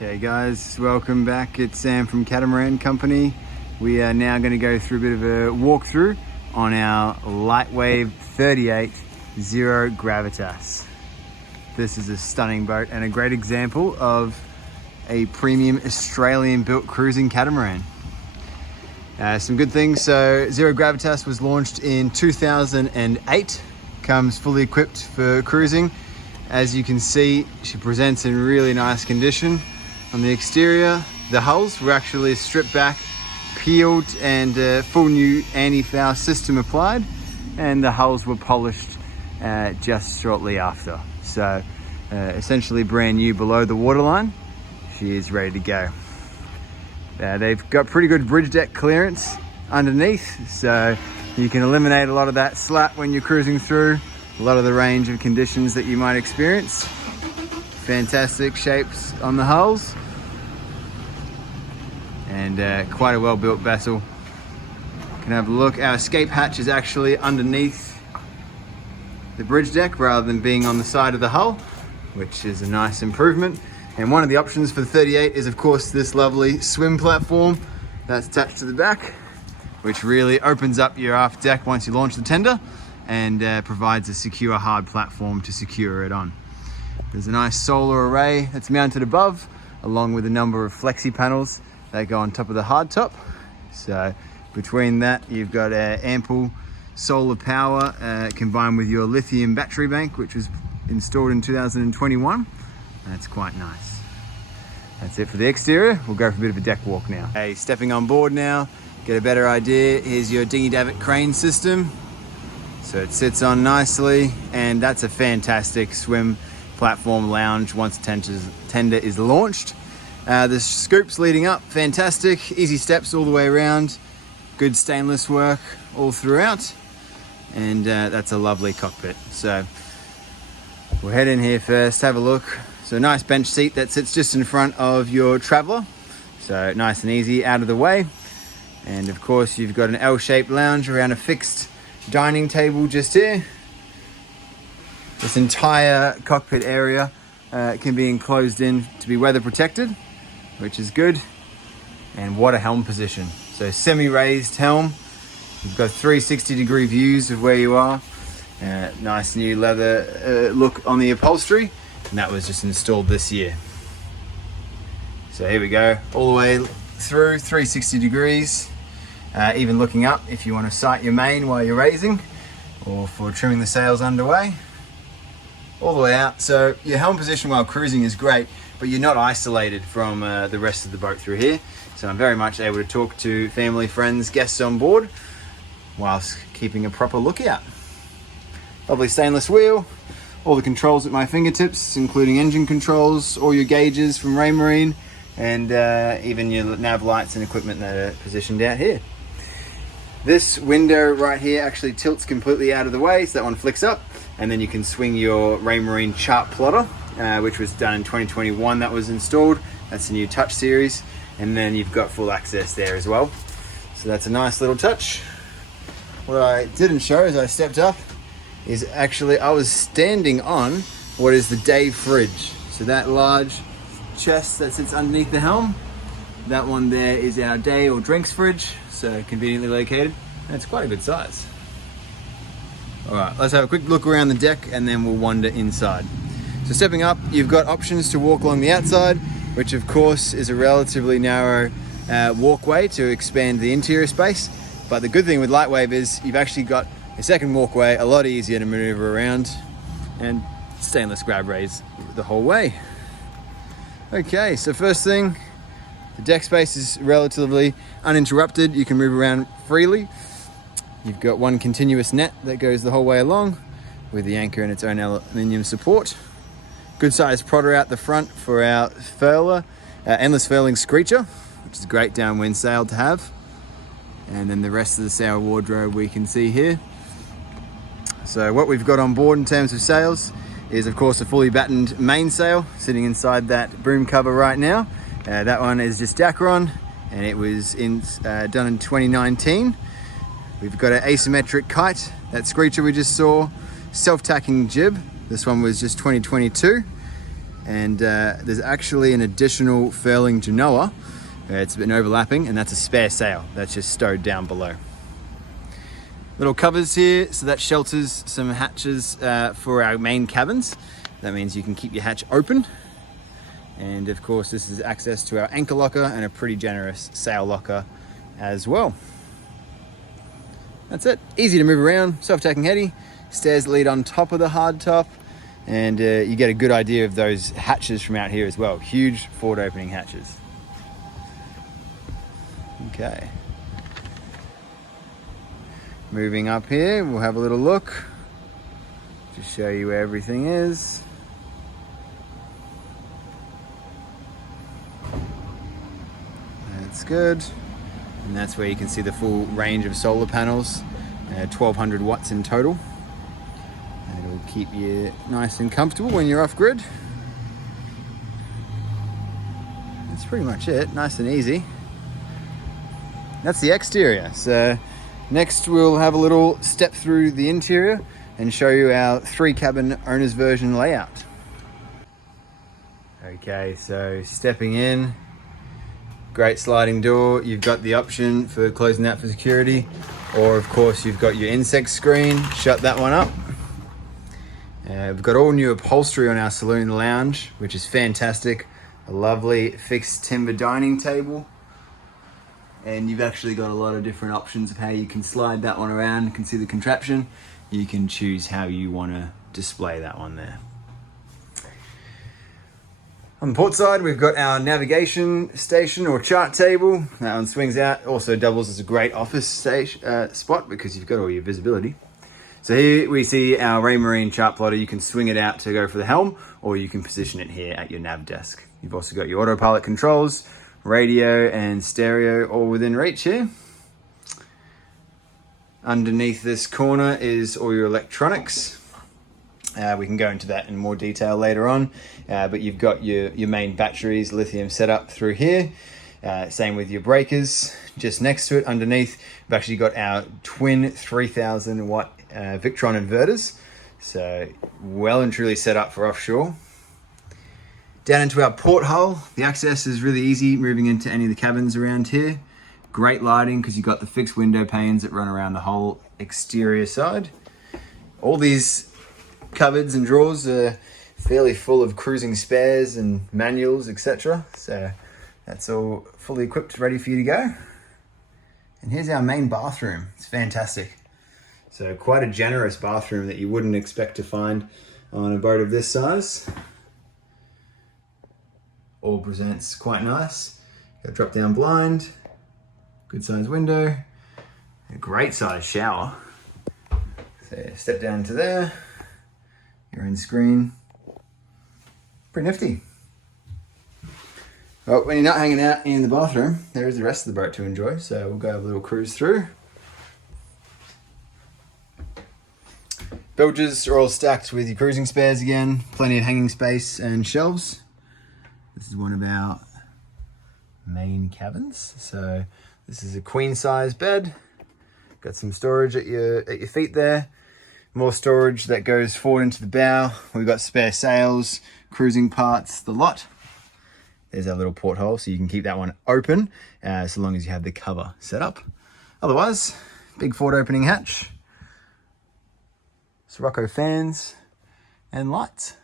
Okay guys, welcome back. It's Sam from Catamaran Company. We are now going to go through a bit of a walkthrough on our Lightwave 38 Zero Gravitas. This is a stunning boat and a great example of a premium Australian built cruising catamaran. Some good things. So Zero Gravitas was launched in 2008, comes fully equipped for cruising. As you can see, she presents in really nice condition. On the exterior, the hulls were actually stripped back, peeled, and full new anti-foul system applied, and the hulls were polished just shortly after. So essentially brand new below the waterline. She is ready to go. They've got pretty good bridge deck clearance underneath, so you can eliminate a lot of that slat when you're cruising through a lot of the range of conditions that you might experience. Fantastic shapes on the hulls, and quite a well-built vessel. You can have a look. Our escape hatch is actually underneath the bridge deck rather than being on the side of the hull, which is a nice improvement. And one of the options for the 38 is of course this lovely swim platform that's attached to the back, which really opens up your aft deck once you launch the tender and provides a secure hard platform to secure it on. There's a nice solar array that's mounted above, along with a number of flexi panels that go on top of the hardtop. So between that, you've got ample solar power combined with your lithium battery bank, which was installed in 2021. That's quite nice. That's it for the exterior. We'll go for a bit of a deck walk now. Okay, stepping on board now, get a better idea. Here's your dinghy davit crane system. So it sits on nicely, and that's a fantastic swim platform lounge once the tender is launched. The scoops leading up, fantastic. Easy steps all the way around. Good stainless work all throughout. And that's a lovely cockpit. So we'll head in here first, have a look. So nice bench seat that sits just in front of your traveller. So nice and easy out of the way. And of course you've got an L-shaped lounge around a fixed dining table just here. This entire cockpit area can be enclosed in to be weather protected, which is good. And what a helm position. So semi-raised helm. You've got 360-degree views of where you are. Nice new leather look on the upholstery. And that was just installed this year. So here we go, all the way through 360 degrees. Even looking up if you want to sight your main while you're raising, or for trimming the sails underway. All the way out. So your helm position while cruising is great, but you're not isolated from the rest of the boat through here. So I'm very much able to talk to family, friends, guests on board whilst keeping a proper lookout. Lovely stainless wheel, all the controls at my fingertips, including engine controls, all your gauges from Raymarine, and even your nav lights and equipment that are positioned out here. This window right here actually tilts completely out of the way, so that one flicks up, and then you can swing your Raymarine chart plotter, which was done in 2021. That was installed. That's the new touch series, and then you've got full access there as well. So that's a nice little touch. What I didn't show as I stepped up is actually I was standing on what is the day fridge. So that large chest that sits underneath the helm, that one there is our day or drinks fridge, so conveniently located. And it's quite a good size. All right, let's have a quick look around the deck and then we'll wander inside. So stepping up, you've got options to walk along the outside, which of course is a relatively narrow walkway to expand the interior space. But the good thing with Lightwave is you've actually got a second walkway, a lot easier to maneuver around, and stainless grab rails the whole way. Okay, so first thing, the deck space is relatively uninterrupted. You can move around freely. You've got one continuous net that goes the whole way along with the anchor and its own aluminium support. Good sized prodder out the front for our furler, endless furling screecher, which is a great downwind sail to have. And then the rest of the sail wardrobe we can see here. So what we've got on board in terms of sails is of course a fully battened mainsail sitting inside that boom cover right now. That one is just Dacron, and it was done in 2019. We've got an asymmetric kite, that screecher we just saw, self-tacking jib. This one was just 2022. And there's actually an additional furling genoa. It's been overlapping, and that's a spare sail that's just stowed down below. Little covers here, so that shelters some hatches for our main cabins. That means you can keep your hatch open. And of course, this is access to our anchor locker and a pretty generous sail locker as well. That's it. Easy to move around, self-taking heady. Stairs lead on top of the hardtop, and you get a good idea of those hatches from out here as well. Huge forward opening hatches. Okay. Moving up here, we'll have a little look. Just show you where everything is. That's good. And that's where you can see the full range of solar panels, 1200 watts in total. And it'll keep you nice and comfortable when you're off grid. That's pretty much it, nice and easy. That's the exterior. So next we'll have a little step through the interior and show you our 3-cabin owner's version layout. Okay, so stepping in, great sliding door. You've got the option for closing that for security, or of course you've got your insect screen, shut that one up. We've got all new upholstery on our saloon lounge, which is fantastic. A lovely fixed timber dining table. And you've actually got a lot of different options of how you can slide that one around. You can see the contraption. You can choose how you want to display that one there. On the port side, we've got our navigation station or chart table. That one swings out, also doubles as a great office spot because you've got all your visibility. So here we see our Raymarine chart plotter. You can swing it out to go for the helm, or you can position it here at your nav desk. You've also got your autopilot controls, radio and stereo all within reach here. Underneath this corner is all your electronics. We can go into that in more detail later on, but you've got your main batteries, lithium setup through here. Same with your breakers. Just next to it, underneath, we've actually got our twin 3000 watt Victron inverters. So well and truly set up for offshore. Down into our porthole, the access is really easy moving into any of the cabins around here. Great lighting because you've got the fixed window panes that run around the whole exterior side. All these cupboards and drawers are fairly full of cruising spares and manuals, etc. So that's all fully equipped, ready for you to go. And here's our main bathroom. It's fantastic. So quite a generous bathroom that you wouldn't expect to find on a boat of this size. All presents quite nice. Got a drop down blind, good sized window, a great sized shower. So step down to there. Your own screen. Pretty nifty. Well, when you're not hanging out in the bathroom, there is the rest of the boat to enjoy. So we'll go have a little cruise through. Bilges are all stacked with your cruising spares again. Plenty of hanging space and shelves. This is one of our main cabins. So this is a queen size bed. Got some storage at your feet there. More storage that goes forward into the bow. We've got spare sails, cruising parts, the lot. There's our little porthole, so you can keep that one open so long as you have the cover set up. Otherwise, big forward opening hatch, Sirocco fans, and lights.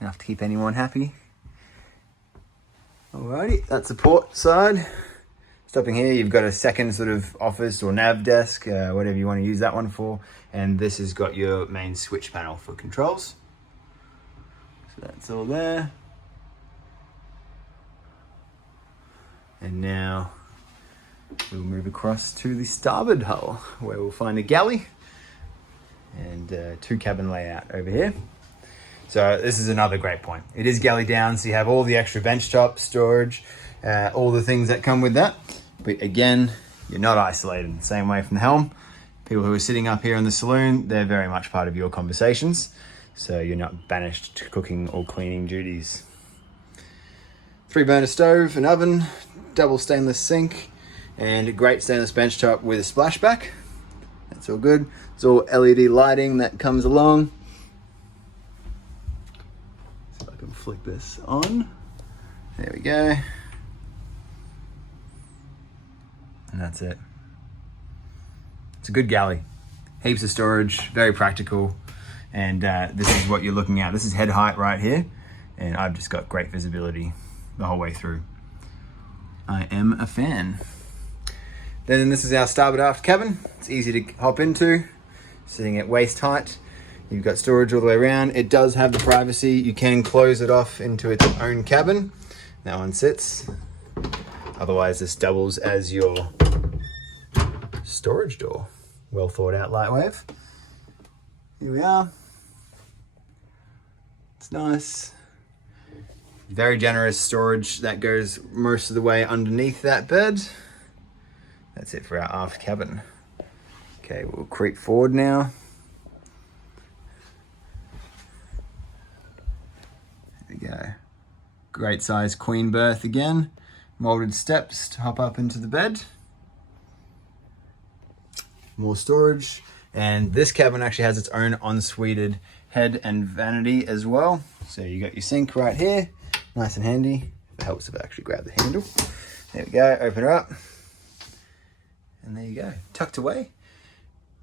Enough to keep anyone happy. Alrighty, that's the port side. Stopping here, you've got a second sort of office or nav desk, whatever you want to use that one for. And this has got your main switch panel for controls. So that's all there. And now we'll move across to the starboard hull, where we'll find a galley and 2-cabin layout over here. So this is another great point. It is galley down, so you have all the extra benchtop storage, all the things that come with that. But again, you're not isolated the same way from the helm. People who are sitting up here in the saloon, they're very much part of your conversations. So you're not banished to cooking or cleaning duties. 3-burner stove, an oven, double stainless sink, and a great stainless benchtop with a splashback. That's all good. It's all LED lighting that comes along. I can flick this on. There we go. And that's it. It's a good galley. Heaps of storage, very practical. And this is what you're looking at. This is head height right here. And I've just got great visibility the whole way through. I am a fan. Then this is our starboard aft cabin. It's easy to hop into, sitting at waist height. You've got storage all the way around. It does have the privacy. You can close it off into its own cabin. That one sits. Otherwise, this doubles as your storage door. Well thought out, Lightwave. Here we are. It's nice. Very generous storage that goes most of the way underneath that bed. That's it for our aft cabin. Okay, we'll creep forward now. There we go. Great size queen berth again. Molded steps to hop up into the bed. More storage. And this cabin actually has its own ensuited head and vanity as well. So you got your sink right here. Nice and handy. It helps if I actually grab the handle. There we go, open it up. And there you go, tucked away.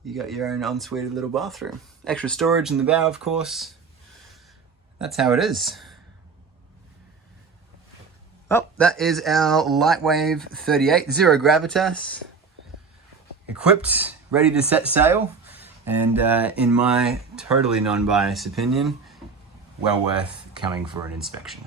You got your own ensuited little bathroom. Extra storage in the bow, of course. That's how it is. Oh, that is our Lightwave 38, zero Gravitas. Equipped, ready to set sail. And in my totally non-biased opinion, well worth coming for an inspection.